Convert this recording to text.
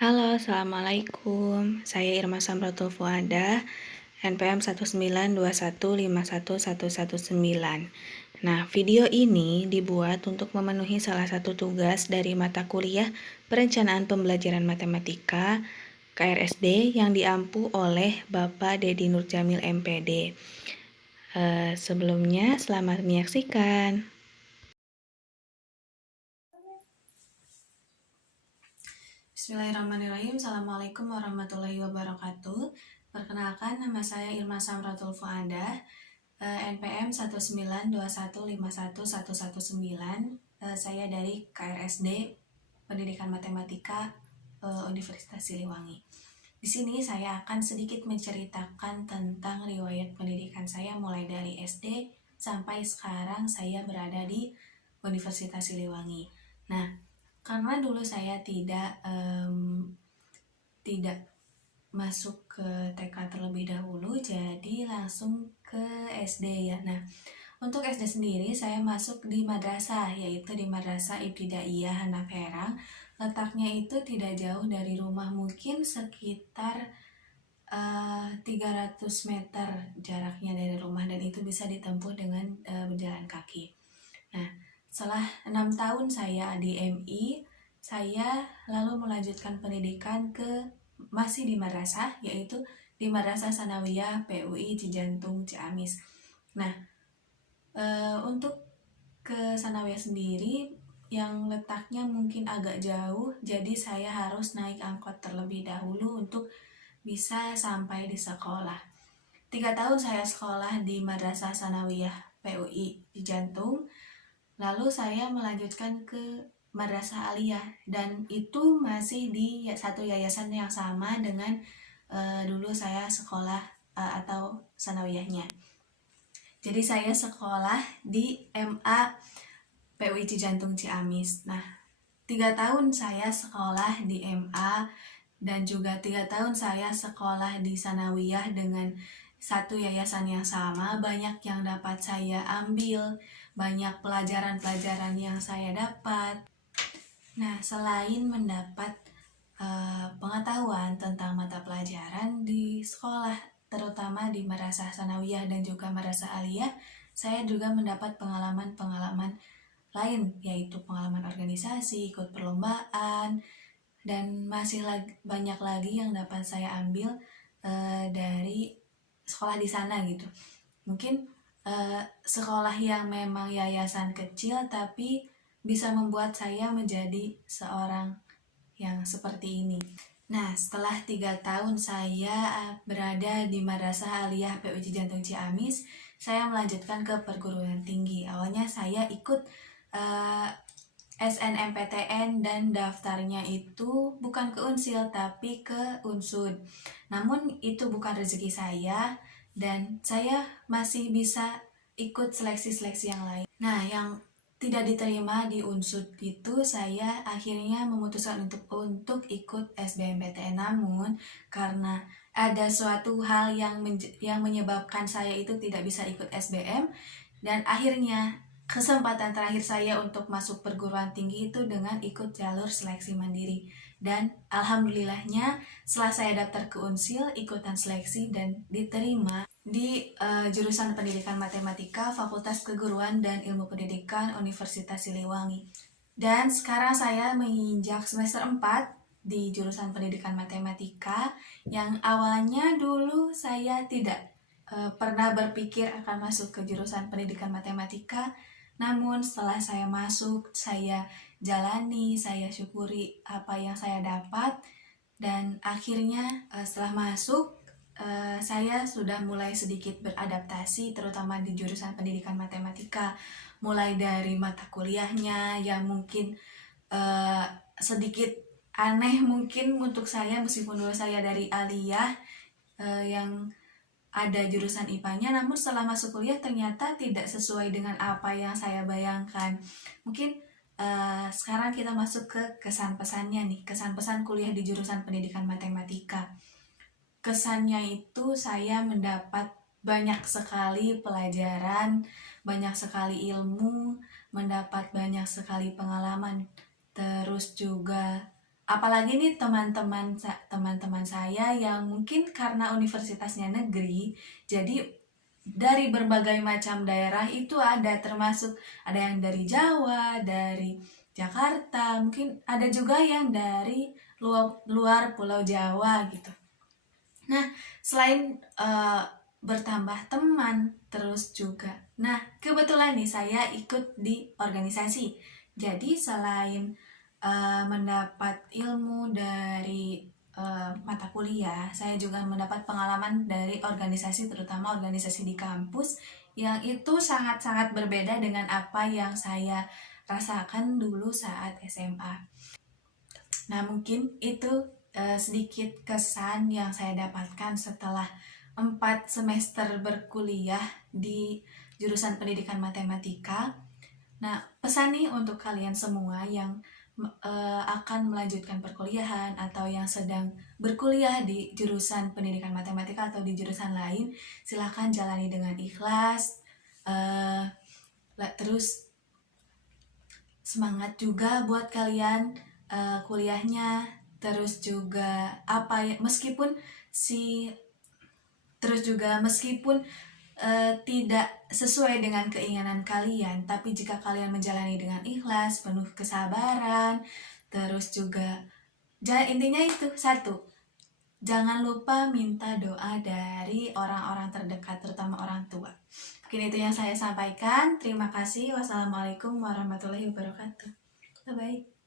Halo, Assalamualaikum. Saya Irma Samratul Fuada, NPM 192151119. Nah, video ini dibuat untuk memenuhi salah satu tugas dari mata kuliah Perencanaan Pembelajaran Matematika KRSD yang diampu oleh Bapak Dedi Nurjamil MPD. Sebelumnya, selamat menyaksikan. Bismillahirrahmanirrahim. Assalamualaikum warahmatullahi wabarakatuh. Perkenalkan, nama saya Irma Samratul Fuada, NPM 192151119. Saya dari KRSD Pendidikan Matematika Universitas Siliwangi. Di sini saya akan sedikit menceritakan tentang riwayat pendidikan saya mulai dari SD sampai sekarang saya berada di Universitas Siliwangi. Nah, karena dulu saya tidak masuk ke TK terlebih dahulu, jadi langsung ke SD ya. Nah, untuk SD sendiri saya masuk di madrasah, yaitu di Madrasah Ibtidaiyah Hanaf Herang. Letaknya itu tidak jauh dari rumah, mungkin sekitar 300 meter jaraknya dari rumah, dan itu bisa ditempuh dengan berjalan kaki. Nah, setelah 6 tahun saya di MI, saya lalu melanjutkan pendidikan masih di madrasah, yaitu di Madrasah Sanawiyah PUI Cijantung Ciamis. Nah, untuk ke Sanawiyah sendiri yang letaknya mungkin agak jauh, jadi saya harus naik angkot terlebih dahulu untuk bisa sampai di sekolah. 3 tahun saya sekolah di Madrasah Sanawiyah PUI Cijantung. Lalu saya melanjutkan ke Madrasah Aliyah, dan itu masih di satu yayasan yang sama dengan dulu saya sekolah atau sanawiyahnya. Jadi saya sekolah di MA PUI Cijantung Ciamis. Nah, 3 tahun saya sekolah di MA dan juga 3 tahun saya sekolah di sanawiyah dengan satu yayasan yang sama. Banyak yang dapat saya ambil, banyak pelajaran-pelajaran yang saya dapat. Nah, selain mendapat pengetahuan tentang mata pelajaran di sekolah, terutama di Madrasah Sanawiyah dan juga Madrasah Aliyah, saya juga mendapat pengalaman-pengalaman lain, yaitu pengalaman organisasi, ikut perlombaan, dan masih banyak lagi yang dapat saya ambil dari sekolah di sana gitu. Mungkin sekolah yang memang yayasan kecil tapi bisa membuat saya menjadi seorang yang seperti ini. Nah, setelah 3 tahun saya berada di Madrasah Aliyah PUI Cijantung Ciamis, saya melanjutkan ke perguruan tinggi. Awalnya saya ikut SNMPTN dan daftarnya itu bukan ke Unsil tapi ke Unsud. Namun itu bukan rezeki saya dan saya masih bisa ikut seleksi-seleksi yang lain. Nah, yang tidak diterima di Unsud itu saya akhirnya memutuskan untuk ikut SBMPTN. Namun karena ada suatu hal yang menyebabkan saya itu tidak bisa ikut SBM, dan akhirnya kesempatan terakhir saya untuk masuk perguruan tinggi itu dengan ikut jalur seleksi mandiri. Dan alhamdulillahnya setelah saya daftar ke Unsil, ikutan seleksi dan diterima di jurusan Pendidikan Matematika Fakultas Keguruan dan Ilmu Pendidikan Universitas Siliwangi. Dan sekarang saya menginjak semester 4 di jurusan Pendidikan Matematika, yang awalnya dulu saya tidak pernah berpikir akan masuk ke jurusan Pendidikan Matematika. Namun setelah saya masuk, saya jalani, saya syukuri apa yang saya dapat, dan akhirnya setelah masuk saya sudah mulai sedikit beradaptasi, terutama di jurusan Pendidikan Matematika, mulai dari mata kuliahnya yang mungkin sedikit aneh mungkin untuk saya, meskipun dulu saya dari Aliyah yang ada jurusan IPA-nya, namun setelah masuk kuliah ternyata tidak sesuai dengan apa yang saya bayangkan. Mungkin sekarang kita masuk ke kesan pesannya nih, kesan pesan kuliah di jurusan Pendidikan Matematika. Kesannya itu saya mendapat banyak sekali pelajaran, banyak sekali ilmu, mendapat banyak sekali pengalaman, terus juga apalagi nih teman-teman saya yang mungkin karena universitasnya negeri, jadi dari berbagai macam daerah itu ada, termasuk ada yang dari Jawa, dari Jakarta, mungkin ada juga yang dari luar Pulau Jawa gitu. Nah, selain bertambah teman, terus juga, nah kebetulan nih saya ikut di organisasi. Jadi selain mendapat ilmu dari mata kuliah, saya juga mendapat pengalaman dari organisasi, terutama organisasi di kampus, yang itu sangat-sangat berbeda dengan apa yang saya rasakan dulu saat SMA. Nah, mungkin itu sedikit kesan yang saya dapatkan setelah 4 semester berkuliah di jurusan pendidikan matematika. Nah, pesan nih untuk kalian semua yang akan melanjutkan perkuliahan atau yang sedang berkuliah di jurusan pendidikan matematika atau di jurusan lain, silahkan jalani dengan ikhlas, terus semangat juga buat kalian kuliahnya, terus juga apa ya, meskipun tidak sesuai dengan keinginan kalian, tapi jika kalian menjalani dengan ikhlas, penuh kesabaran, terus juga intinya itu satu, jangan lupa minta doa dari orang-orang terdekat, terutama orang tua. Mungkin itu yang saya sampaikan. Terima kasih. Wassalamualaikum warahmatullahi wabarakatuh. Bye-bye.